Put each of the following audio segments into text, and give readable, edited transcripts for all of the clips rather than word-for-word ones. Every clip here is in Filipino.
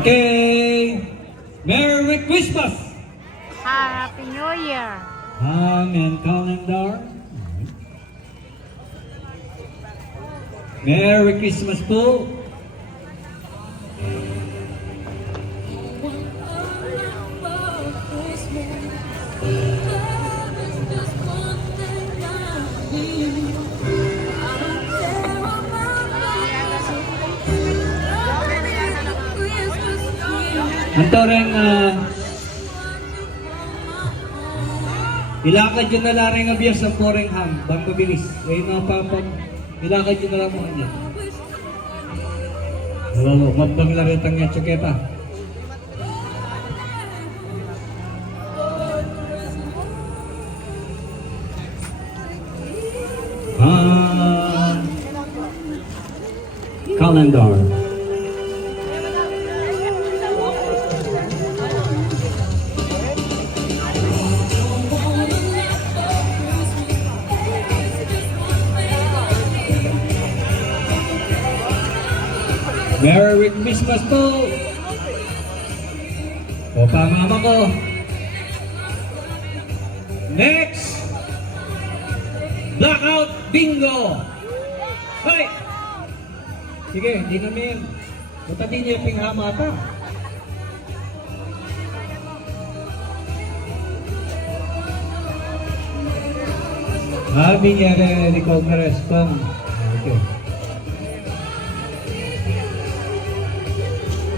Okay. Merry Christmas. Happy New Year. Amen. Calendar. Merry Christmas po. Anto rin, ilakad yun na lang rin abiyas ng poreng ham, bang mabilis. Kaya napapag, ilakad yun na lang mo kanya. Oo, mabang laretang niya, tsuketa. Calendar. Merry Christmas po! O pamama ko. Next! Blackout Bingo! Hoy! Sige, hindi namin. Buta din niya pinghamata. Sabi niya ni Congressman. Okay.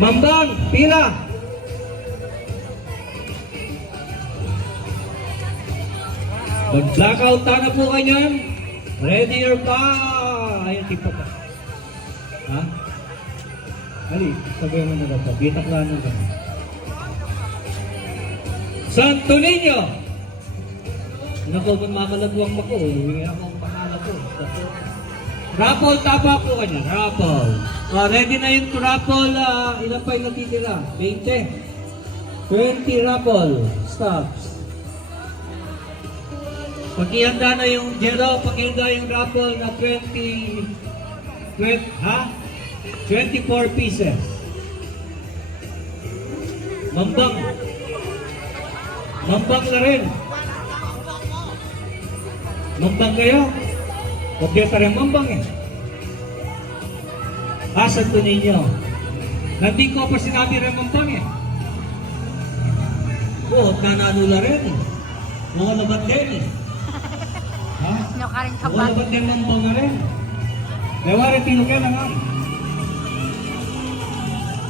Mambang, pila. Mag-blackout na po kanyan. Ready or pa? Ayan, tipo pa. Ha? Ali, sabihin mo na ba? Bitak lang na ba? Santo Niño! Naku, kung mamalagwang ako, hindi akong pangalan ko. Raffle, tapa po kanya. Raffle. Ready na yung raffle. Ilan pa yung natitira? 20. 20 raffle. Stops. Pag-ihanda na yung Jero, pag-ihanda yung raffle na 24 pieces. Mambang. Mambang na rin. Mambang kayo? Objeta rin mambang eh. Santo Niño. Nandito ko pa sinabi rin mambang eh. Nananula rin eh. Mga labat din eh. Ha? Mga labat din mambang na rin. Dewari tinukin na nga.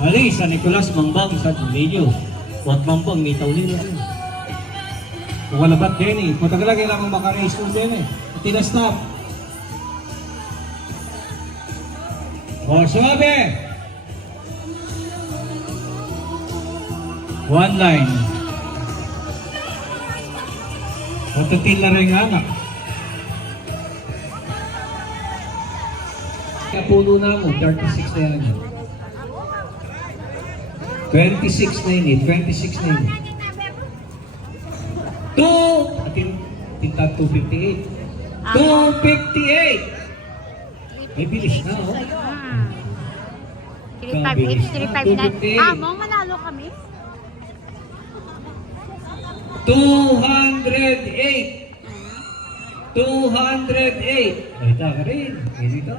Ali, San Nicolas mambang Santo Niño. Huwag mambang, may taulin rin. Mga labat din eh. Patagal kailangan makareis mo din eh. Tinastop. Suabe! One line. Matutin na rin anak. Kaya puno na mo, 36 na yan. 26 na yun eh, 26 na yun. 2! Tinta 258. 258! May bilis na, oh. 358, 359. Mo, manalo kami. 208. 208. Balita ka rin. Dito.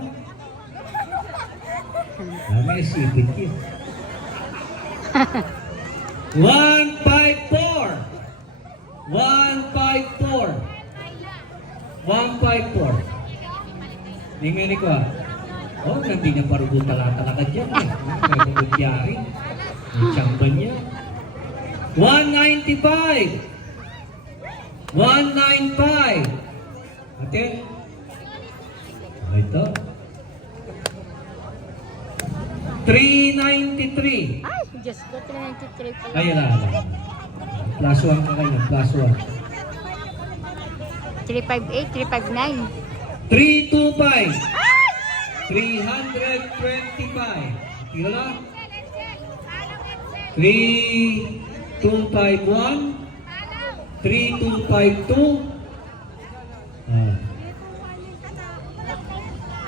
May sipit yun. 154. 154. 154. Ningin ko hindi niya parugot talaga dyan eh. May budyari. May tiyamba niya. 195. 195. Atin. Ito. 393. Ay, just go 393 pala. Ayun na. Plus 1 ka kayo. Plus 1. 358, 359. 325. 325. Tira lang. 3251. 3252.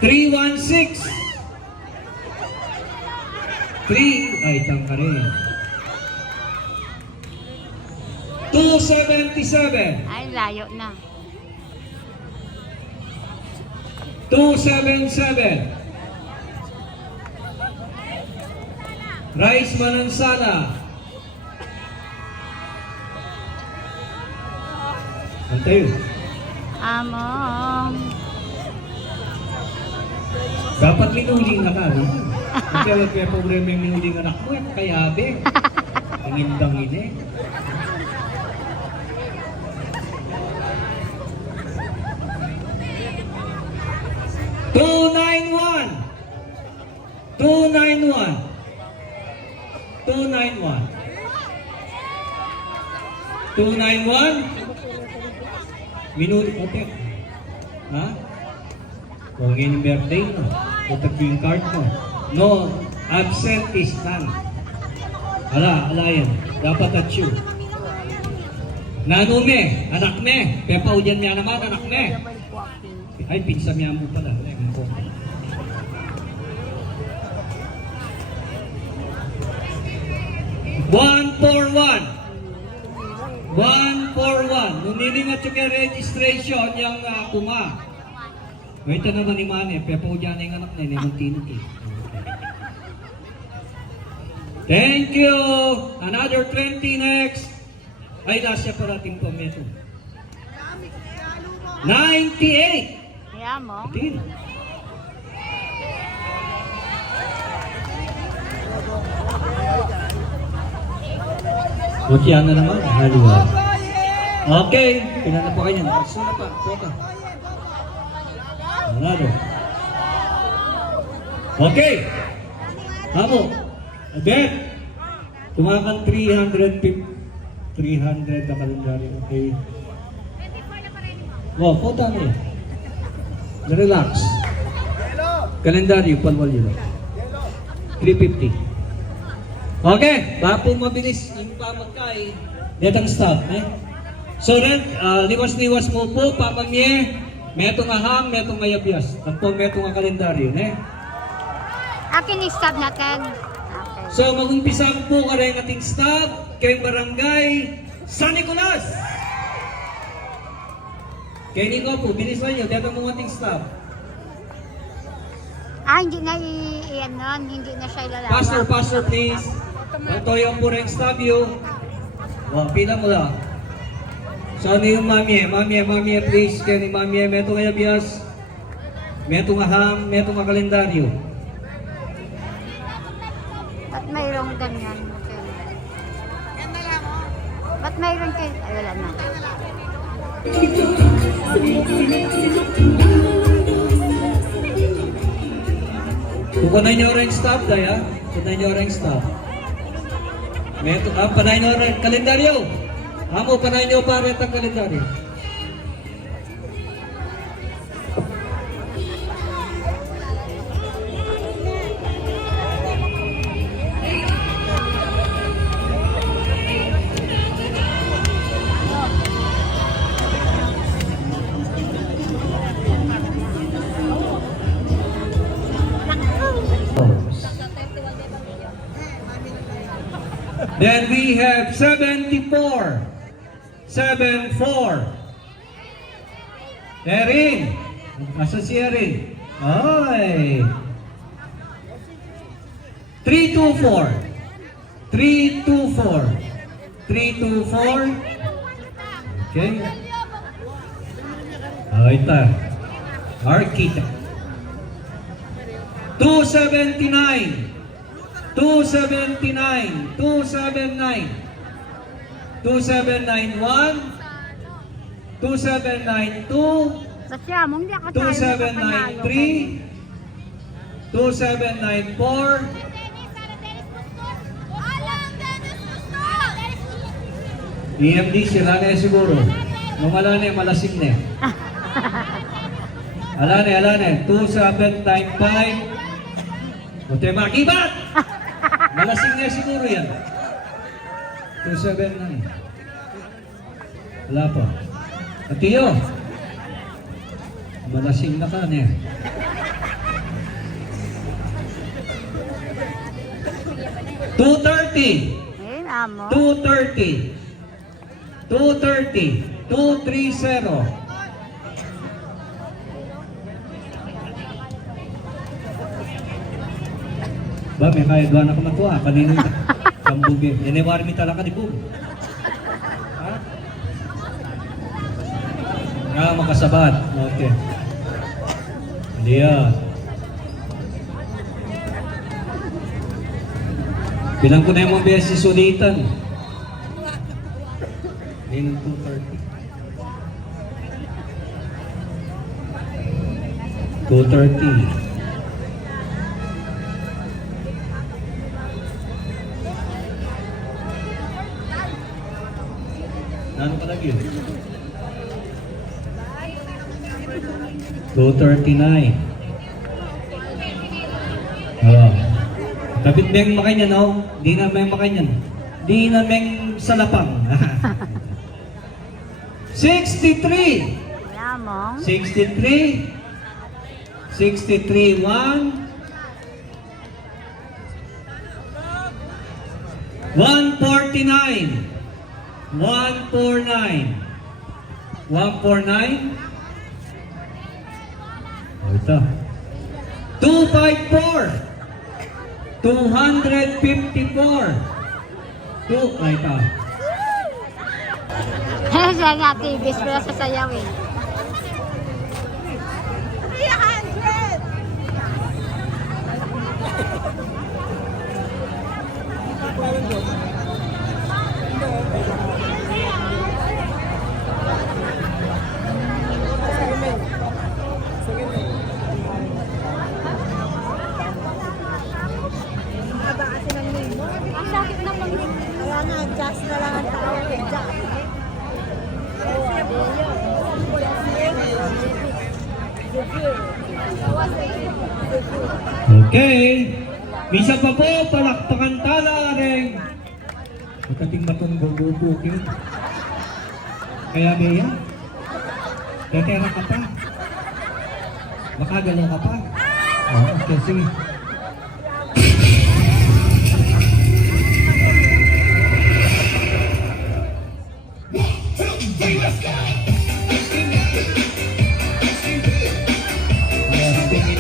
316. 3, ay tangka rin. 277. Ay, layo na. 277. Rice Manansala. Antayo. Among. Dapat minuling na ka, no? Kasi wag kaya problema yung minuling anak mo, kaya be. Ang indangin eh. Two nine one. 291. 291. 291. Minuto, okay. Ha? Huwag yung birthday mo. Putag yung card mo. No, absent is none. Ala yan. Dapat at you. Nano me, anak me. Pepa udyan niya naman, anak me. Ay, pinsam niya mo pala. 141. 141. Nung nilingat yung registration, yung kuma. Wait naman ni Mane, pepa ko dyan yung anak na yun, yung tinit eh. Thank you! Another 20 next. Ay, last siya parating po meto. 98! Kaya mo. Tin. Okay, na naman. Haliwa. Okay, pinana po kayo. Suna pa, poka. Another. Okay. Hamo. Again. Tumakan 350. 300 na kalendaryo. Okay. Wow, puta mo yun. Relax. Kalendaryo, palwalyo. 350. Okay, bapo mabilis yung pamagkay. Detang stop, eh? So then, liwas-liwas mo po, pamamye, metong ahang, metong mayabyas. Tampong metong ang kalendaryo, eh? Akin i-stop natin. Okay. So, mag-umpisa po ka rin ating stop kay Barangay San Nicolas. Kaya Nico po, bilisan nyo, detang mo ating stop. Hindi na i-ano, hindi na siya ilalawak. Pastor, please. Toyo po rin stabyo. O, pila mo lang. So, ano yung mamye? Mamye, please. Kaya ni mamye, metong ayabyas, metong aham, metong kalendaryo. Ba't mayroong ganyan? Ba't mayroong kayo? Ay, wala na. Kukunan nyo rin stop, daya. Kukunan nyo rin stop. Panay nyo rin. Kalendaryo. Amo, panay nyo pa rin ang kalendaryo. Then we have 74. 74. Erin. Asa si Erin? Ay. 324. 324. 324. Okay. Ay ta. Arkita. 279. 279, 279, 2791, 2792, Kasi among di ako tayo 2793, 2794, EMD sila na siguro. Nung alane, malasing na. Alane, 2795, Ote makibat! Malasing niya siguro yan. 279. Wala pa. Atiyo. Malasing na ka niya. 230. Ayun, amo. 230. 230. 230. Ba, may kaya doon ako matuwa. Kanino yung kambugi? Inewari mi talaga ni Boom. Ha? Ah, makasabat. Okay. Hindi yan. Bilang ko na yung mga beses ulitan. Ayun ang 230. 230. Ano ka lagi? 239. Oh. Tapit meng makanya no? Di na meng makanya. Di na meng salapang. 63. Lamong. 63. 63. 1. 149. 149. 149. Oh, ito. 254. 254. Ay, ito. Siya nga, tibis ko sa sayaw eh. 300! Ang sakit na pang Kaya nga, adjust na lang ang tao. Adjust. Okay. Misa pa po, palakpakan tala rin. Makating matong bubukin. Kaya Bea, tetera ka pa. Makagalaw ka pa. Oh, okay, sige.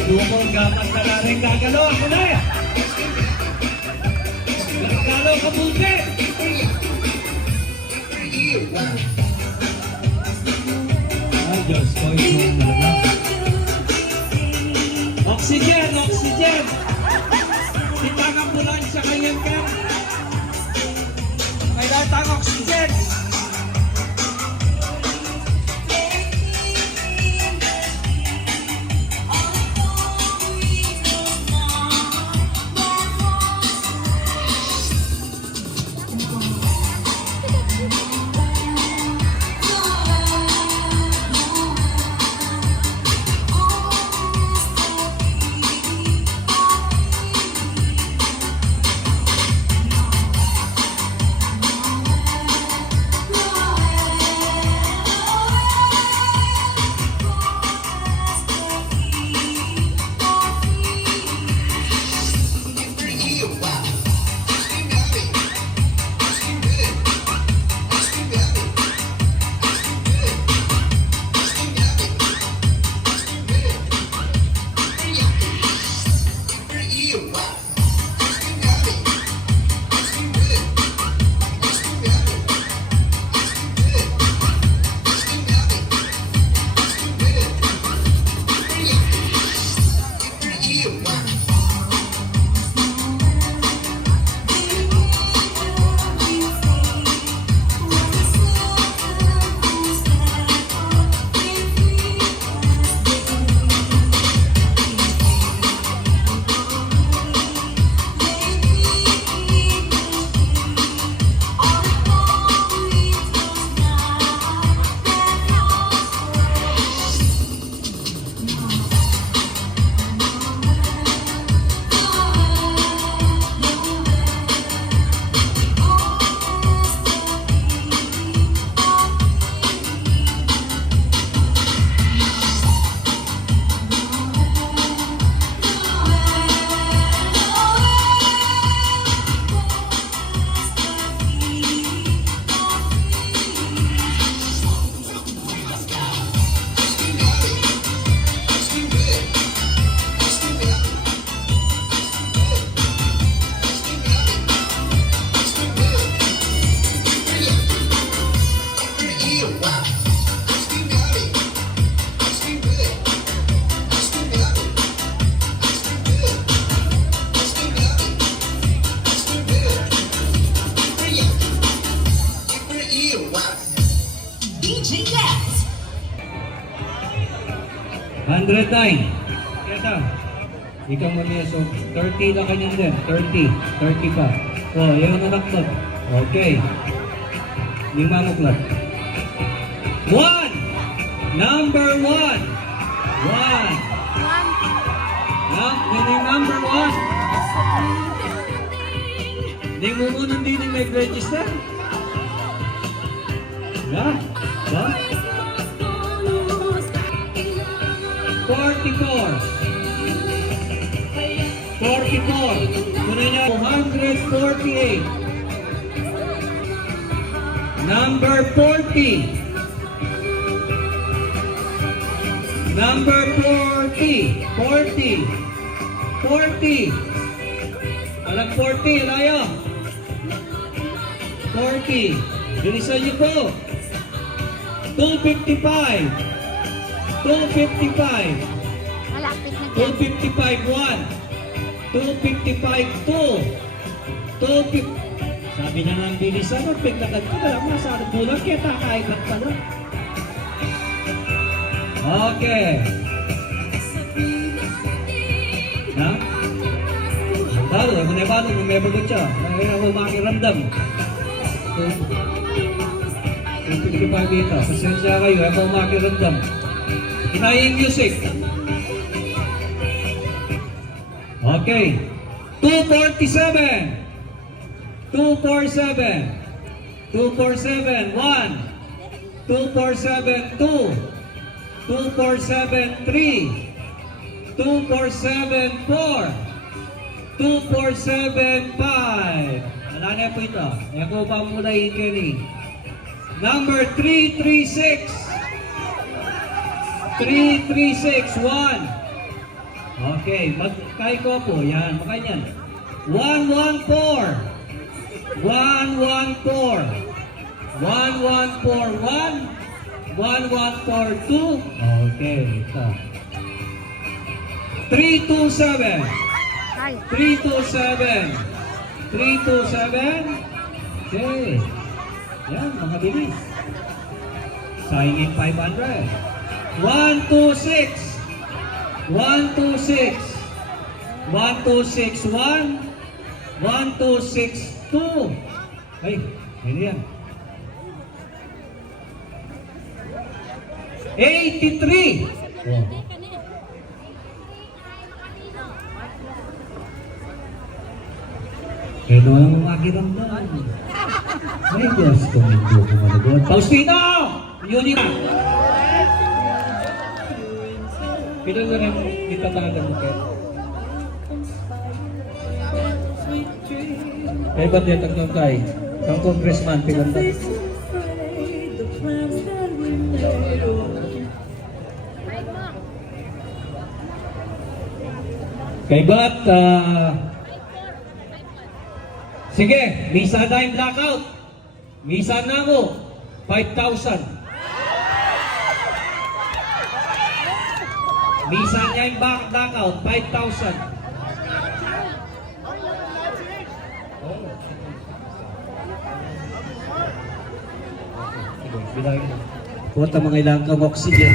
Lumong gapat ka na rin gagalaw. Ako na eh. Gagalaw ka buti. Ay, Diyos ko. Ito na. Oxygen, oxygen. Kitang ambulansya kayan ka. Kailangan tang oxygen. 109. Kaya ikaw muna so 30 na kanyan din. 30 pa. Oh, yung anak mo. Okay. Yung mamuklat. 1. Number 1. 1. Yun yung number 1. Hindi mo muna din yung nag-register. Yeah. 44. Kunin niya 248. Number 40. Number 40. 40. Alam 40, alayo. 40. Bilisan niyo po. 255. 255. Malapit na dyan. 255 1. 255 2. 250. Sabi na ng bilisan, magpagdakad ko, wala mo sa bulan, kaya takaibat pa na. Okay. Ha? Talo, may bagot siya. May ako makiramdam. 255 dito. Pasensya kayo, ako makiramdam. Hinayang music. Okay. 247. 247. 247. 1. 247. 2. 247. 3. 247. 4. 247. 5. Wala na po ito. Eko pa muna yung kini. Number 336. 336. 1. Okay, magkay ko po. Yan, makayan. 114. 114. 1141. 1142. Okay, ito. 327. Ay, 327. 327. Okay. Yan, mga bilis. Signing 500. 126. 126. 1261. 1262. Ay, hindi yan. 83. Wow. Kaya ang makiramdam. May Diyos kong hindi ko managot. Faustino! Yun yun. Pilan na rin itatagan mo kayo. Kaya ba't yung tagnong tayo? Ang congressman, pilan na. Kay ba't, sige, misa na yung blackout. Misa na mo, 5,000. Misa niya yung blackout, 5,000. Punta mga ilang kang oxygen.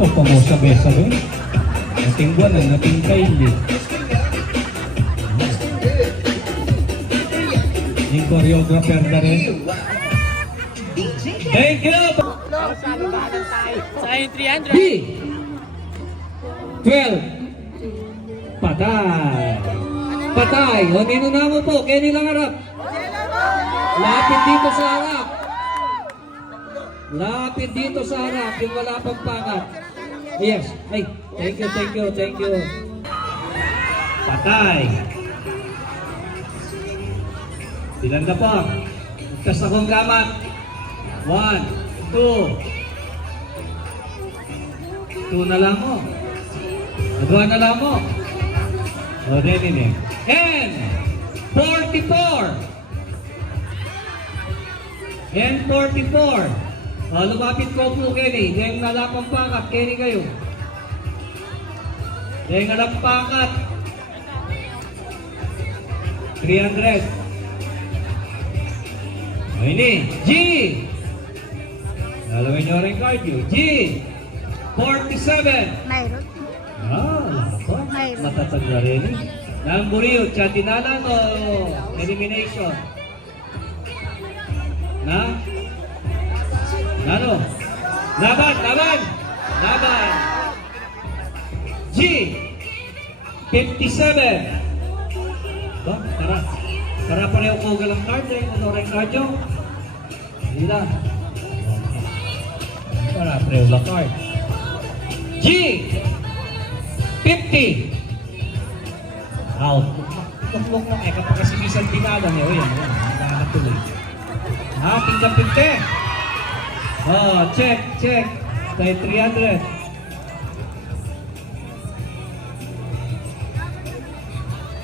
Ito, pamosa besa rin. Nating buwan, nating kaili. Yung choreographer na rin. Thank you! Sayang 300. B! 12. Patay. Patay. O, ninuna mo po. Kenny lang harap. Lapit dito sa harap. Lapit dito sa harap. Yung wala pang pangat. Yes. Ay, thank you, thank you, thank you. Patay. Ilan na po? Magkas akong gamat. 1, 2. 2 na lang mo. Nagawa na lang mo. O, din. And 44. And 44. O, lumapit ko po, Kenny. Dahil nalapang pakat. Kenny kayo. Dahil nalapang pakat. 300. O, ini. G. Lalawin nyo rin cardio. G. 47. Mayroon. Ako. Mayroon. Matatag na rin. Namburiyo, tinalan o elimination? Na? Ano? Laban! G! 57. Ba? Tara pareho ko galang card eh. Ano rin card nyo? Hindi lang. Tara pareho lang card. G! 50. Out. Tuklok lang eh. Kapag kasi minsan pinalan eh. O yan. Nakakatuloy. Tingnan 50. Oh, check. Tayo 300.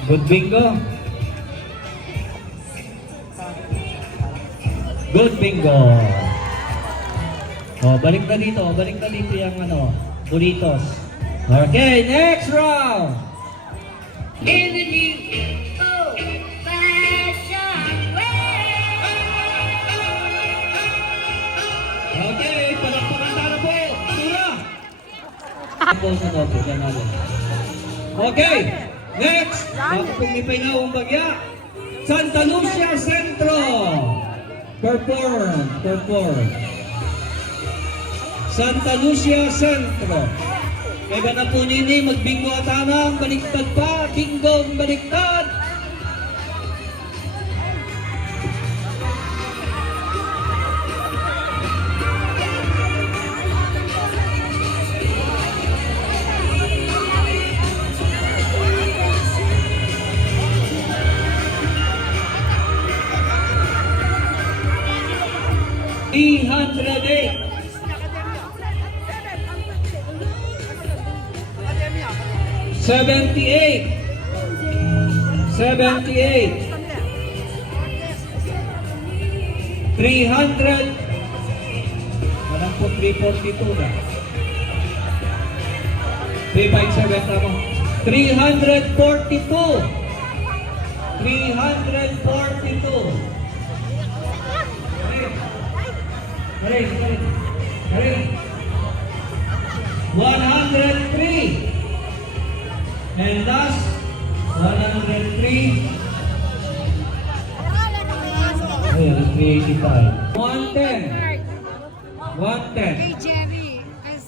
Good bingo. Good bingo. Oh, balik na dito yung burritos. Okay, next round. In the new old-fashioned way. Okay, palakpakan na po. Tura. Po sa dobo, yan natin. Okay, next. Bago pong ipinaw ang bagya. Santa Lucia Centro. Perform. Santa Lucia Centro. Kaya na po nini, magbingo at anang, baliktad pa, bingo, baliktad. $308. 78. 300. Parang po 342 na. 357 tama. 342. 342. Hurry. 103. And last, 103. Ayan, 385. 110. 110. Jerry.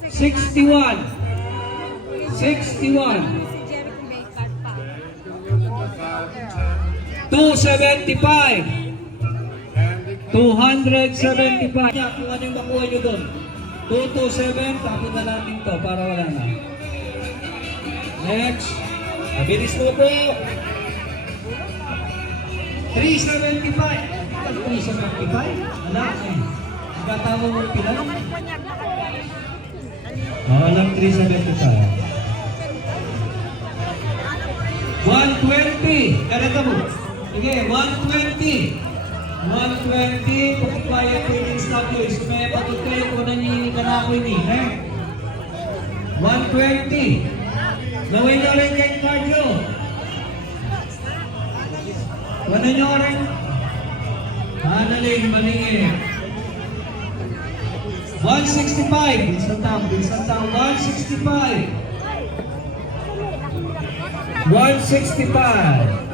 61. 61. 275. 275. Kung ano yung makuha nyo doon. 227, tapos na natin to para wala na. Next. Mabilis mo po. 375. 375? Wala eh. Nagkatawa mo pila? Walang 375. 120. Ganito mo. Sige, 120. 120. Pagkaya ko yung establis. May pagod kayo kung nangyini ka na ako ini. 120. Gawin nyo rin kayo cardio. Gawin nyo rin. Manaling, malingin. 125. 165. Bilisan tayo, 165. 165.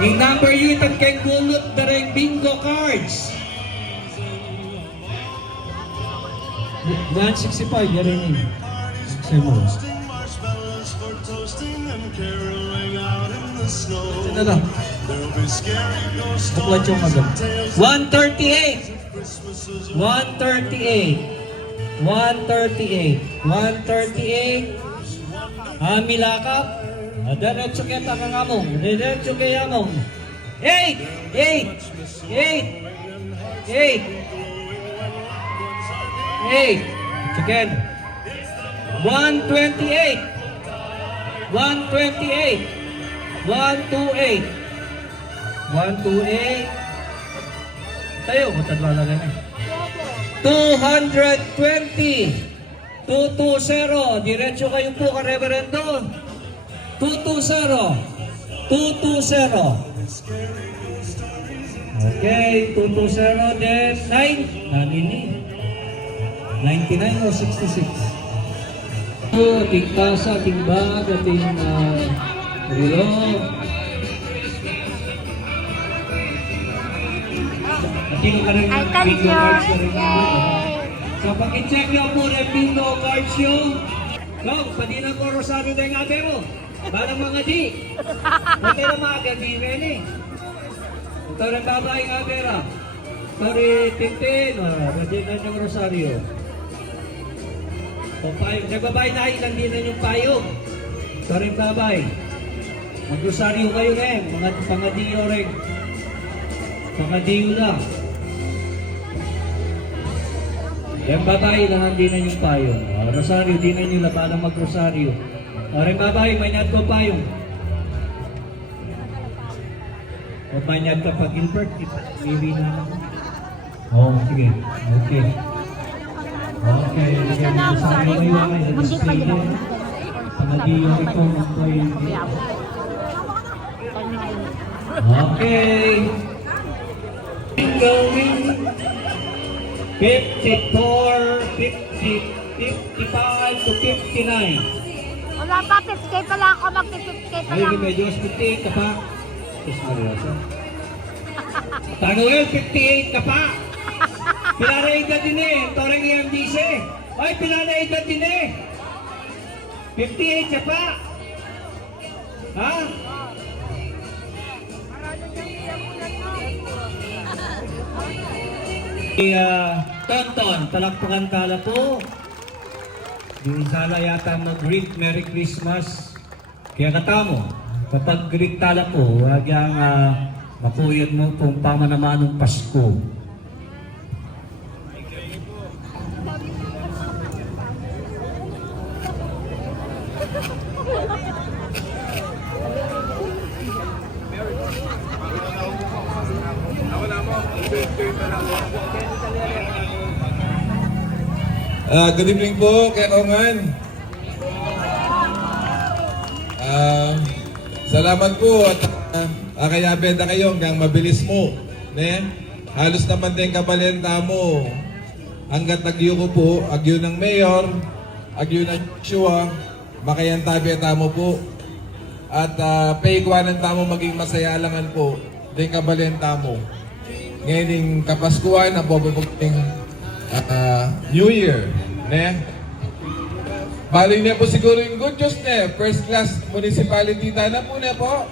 Yung number yun at kay gulot na rin bingo cards. 165, yan rin yun. Sa'yo mo. Ito na. Bukulat yung magam. 138. 138. 138. 138. Milakap. Diretso kaya nga mo. Diretso kaya mo. 8! 8! 8! 8! 8! Again. 128! 128! 128! 128! Tayo, matadwa na rin eh. 220! 220! Diretso kayo po ka, Reverendo. 220. 220. Okay, 220. Then 9. Nanini. 99 o 66. So, ating tasa, ating bag, ating relo. Ating ka rin bingo cards na rin. So, pag-check nyo po rin bingo cards yung pati na ko Rosario na yung ate mo. Parang mga di. Pati na mga gabi rin eh. Ito rin babae nga pera. Sorry, Tintin. Pati na yung Rosario. Nagbabae na ilang din na yung payong. Ito rin babae. Mag-Rosario kayo rin. Mga pangadiyo rin. Pangadiyo lang. Yung babae lang din na yung payong. Rosario, di na nyo labanan mag-Rosario. Rin babae, may nyad ko payong. O may nyad ka pag Gilbert, maybe na lang. Oo, sige. Okay. Okay, lagyan mo sa akin kayo ay nag-display din. Pangadiyo ito ng payong. Okay. Going 54, 50, 55 to 59. Wala pa, 50K pala ako, mag-50K pa Ay, lang. medyo 58 ka pa. Diyos Mariosa. Tanuel, 58 ka pa. Pinanaidad din eh. Toreng EMDC. Ay, pinanaidad din eh. 58 ka pa. Ha? Tonton, talakpukan tala po. Yung sala yata mag-greet Merry Christmas. Kaya katamo, kapag greet tala po, huwag yung makuyod mo kung pamanamanong Pasko. Good evening po, kay Kongan. Salamat po at kaya beda kayo hanggang mabilis mo. Ne? Halos naman din kabalenta mo. Hanggat agyo ko po, agyo ng mayor, agyo ng Joshua, makayan tabi mo po. At paigwanan tamo maging masayalangan po, din kabalenta mo. Ngayon yung Kapaskuhan, ang bobobogting New Year, ne? Baling niya po siguro yung good news, ne? First class municipality na po, ne po?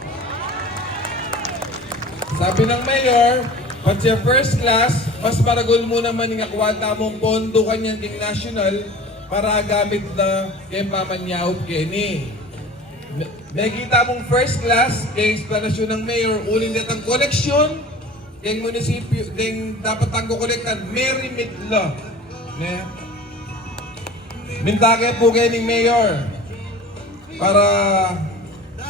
Sabi ng mayor, pag siya first class, mas maragol mo naman yung akwata mong pondo kanyang king national para gamit na kay Pamanyaw Kenny. Nakikita mong first class, kay explanation ng mayor, uling datang koleksyon, kay munisipyo, kay dapat ang kukolektan, Mary Mitla. Ne? Mintake po kayo ng mayor para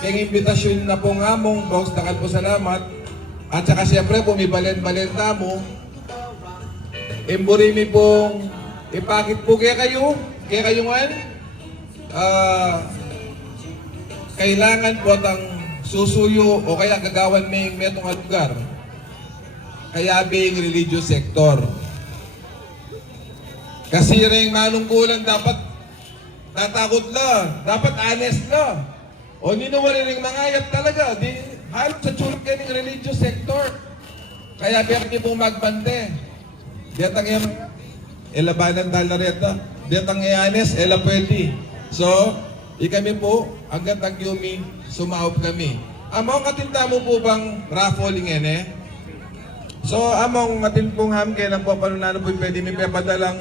kay imbitasyon na po nga mong boss, dakal po salamat. At saka siyempre po may balen-balenta mo. Imburi mi pong ipakit po kayo man. Kailangan po ang susuyo o kaya gagawan may metong lugar. kayabing religious sector. Kasi rin manungkulan dapat tatakot la, dapat honest la. O nino wala rin mangayat talaga, di halos sa chulog kayo ng religious sector. Kaya biyak niyo pong magbante. Diatang yung elabanan dalareta, diatang honest, ela pwede. So, kami po, hanggang tagyumi, sumaop kami. Among katinta mo po bang raffling ene? So, among atin pong hamke ng po, panunano po pwede may pepadalang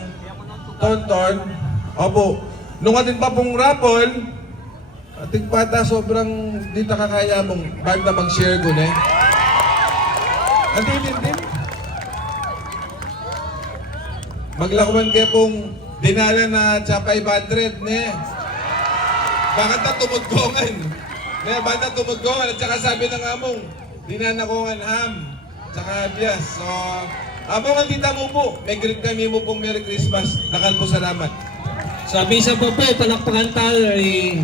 tonton. Opo, nung atin pa pong raffle, ating pata sobrang di nakakaya mong banda mag-share ko ne. Atin din. Maglakuan kayo pong dinala na sa 500 ne. Bakit na tumudgongan? Ne, banda tumudgongan at saka sabi ng among dinanakongan ham. Tsaka bias. So, among ang tita mo po, may greet kami mo pong Merry Christmas. Nakal po salamat. Sabi sa po, palakpakan tayo eh.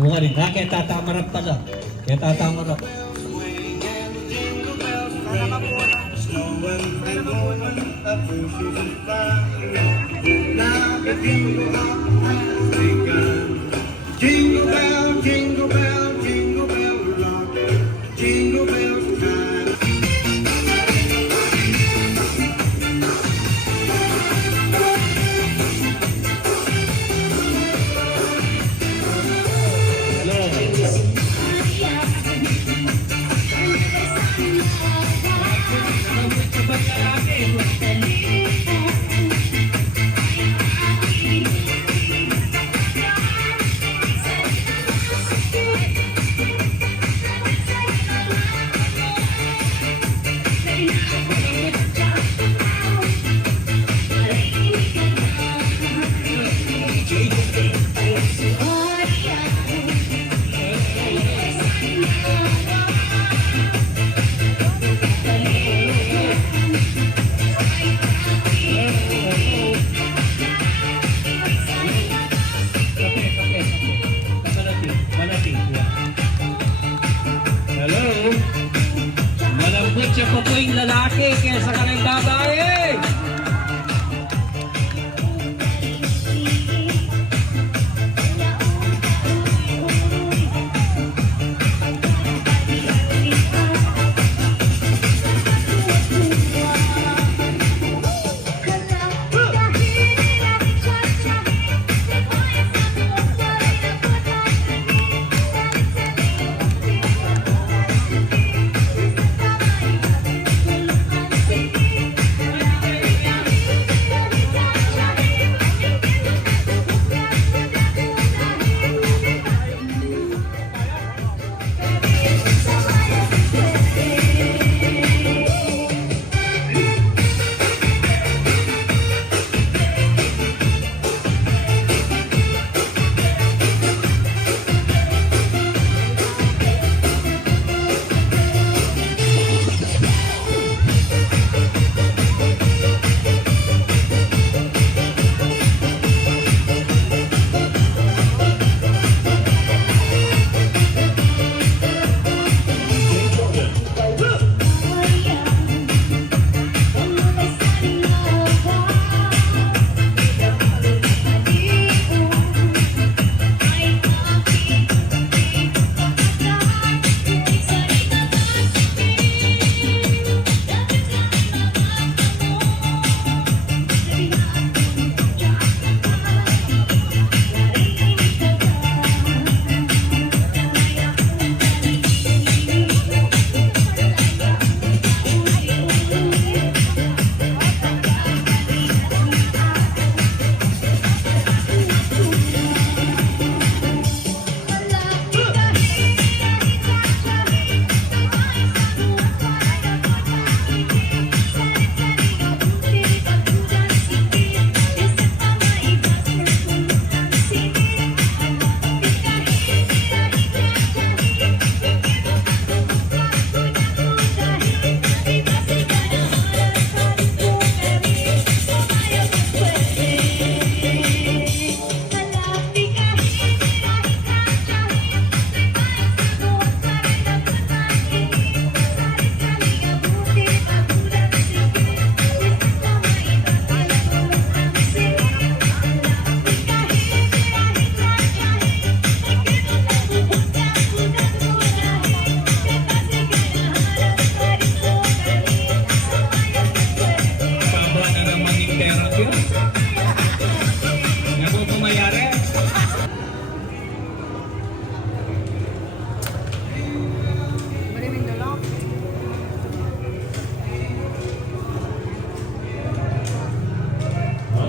Mukha rin, ha? Kaya tatamarap pala. Kaya tatamarap. Jingle bell, jingle bell, jingle bell rock. Jingle bells time. Hello? Malambot siya pa po yung lalaki kaysa ka ng babae.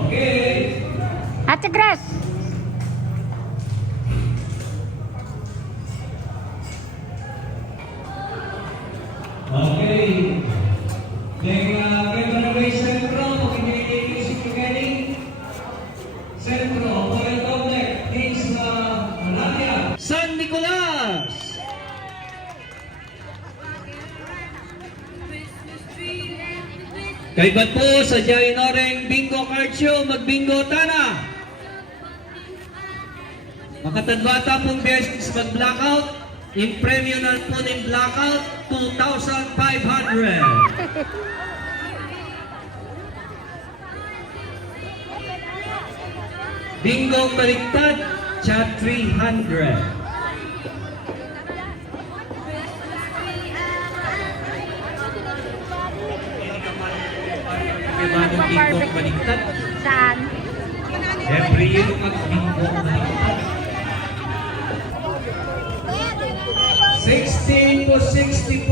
Okay. Ate Grace. Okay. Then, February Centro, magbibigay music to Kenny. Centro, Royal Governor, Kings Malaya. San Nicolas! Kay ba't po sa Jainoreng Bingo Card Show, magbingo tana! Makatadwata pong beses mag-blackout, yung premyo na po ng blackout, 2,500. Bingo baliktad, chat 300. Diba ng bingo baliktad? Saan? Every year mag-bingo baliktad. 16 to 64.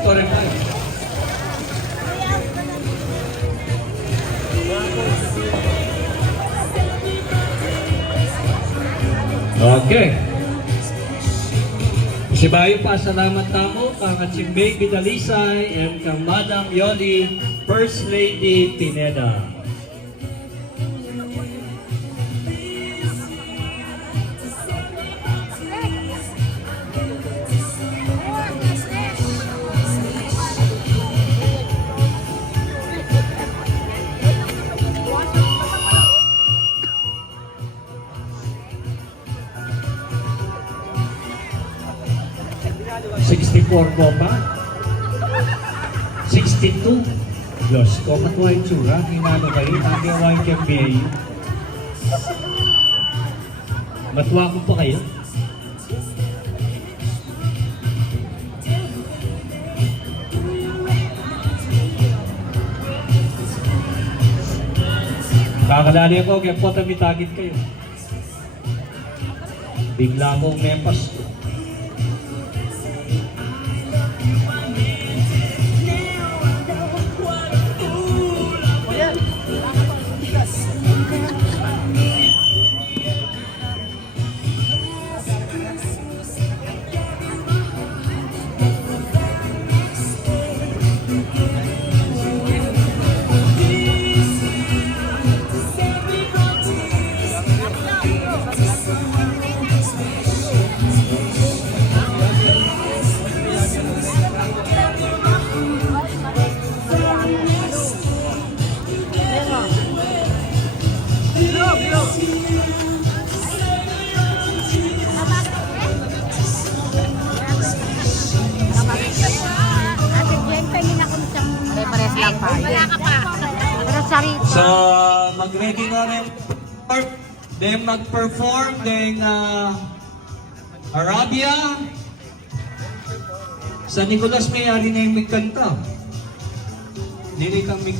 Ito rin tayo. Okay. Si Bayo pa, salamat tamo kang Atsing Baby Dalisay and kang Madam Yoli, First Lady Pineda. Po pa? 62? Diyos ko, matuwa yung tsura. Hinano kayo, nagawa yung KBA. Matuwa ko pa kayo. Kakalali ako, kaya po tamitagit kayo. Bigla mong mepas. Wala ka pa. Pero sarito. So, mag-ready na rin. Then mag-perform. Then, Arabia. Sa Nicolas Mayari na yung may kanta. Hindi kang may